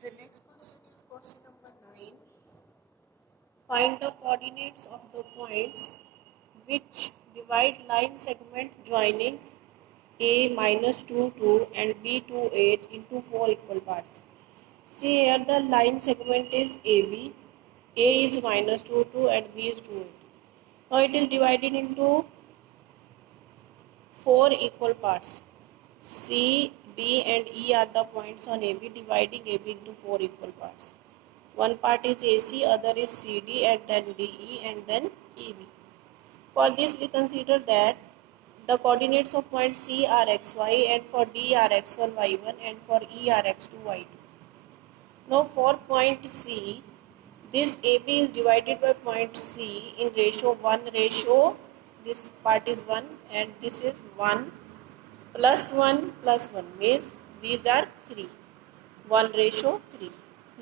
The next question is question number 9. Find the coordinates of the points which divide line segment joining A minus 2 2 and B 2 8 into 4 equal parts. See here the line segment is AB. A is minus 2 2 and B is 2 8. Now it is divided into 4 equal parts. C, D and E are the points on AB, dividing AB into 4 equal parts. One part is AC, other is CD, and then DE, and then EB. For this we consider that the coordinates of point C are xy, and for D are x1 y1, and for E are x2 y2. Now for point C, this AB is divided by point C in ratio 1 ratio, this part is 1 and this is 1 plus 1 plus 1 means these are 3, 1 ratio 3.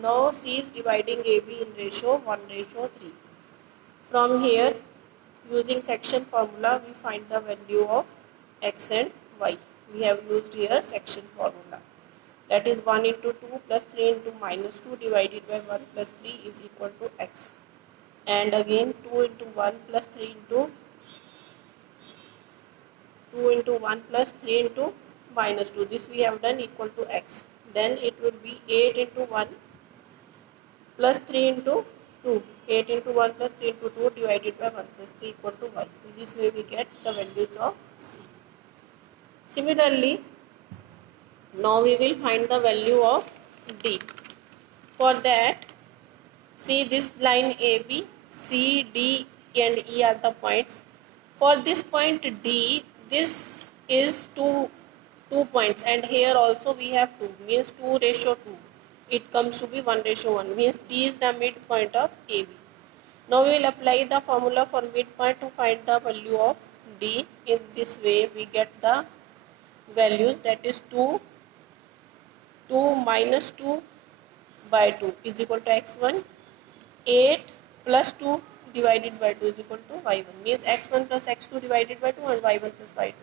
Now C is dividing AB in ratio 1 ratio 3. From here, using section formula, we find the value of x and y. We have used here section formula. That is 1 into 2 plus 3 into minus 2 divided by 1 plus 3 is equal to x. And again 2 into 1 plus 3 into 2 into 1 plus 3 into minus 2. This we have done equal to x. Then it will be 8 into 1 plus 3 into 2. 8 into 1 plus 3 into 2 divided by 1 plus 3 equal to y. In this way we get the values of C. Similarly, now we will find the value of D. For that, see this line AB, C, D and E are the points. For this point D, this is two points and here also we have 2, means 2 ratio 2. It comes to be 1 ratio 1, means D is the midpoint of AB. Now we will apply the formula for midpoint to find the value of D. In this way we get the values, that is 2 minus 2 by 2 is equal to x1, 8 plus 2 divided by 2 is equal to y1, means x1 plus x2 divided by 2 and y1 plus y2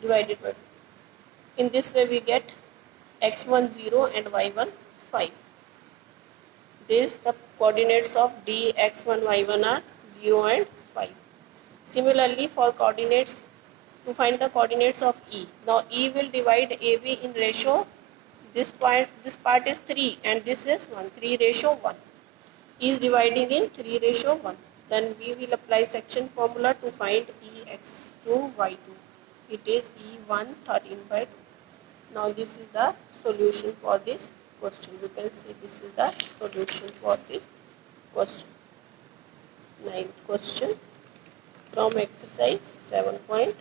divided by 2. In this way we get x1 0 and y1 5. This the coordinates of D, x1, y1 are 0 and 5. Similarly, for coordinates, to find the coordinates of E. Now E will divide AB in ratio, this part is 3 and this is 1, 3 ratio 1. E is dividing in 3 ratio 1. Then we will apply section formula to find Ex2 y2. It is E1 13 by 2. Now this is the solution for this question. You can see this is the solution for this question. 9th question from exercise 7.1.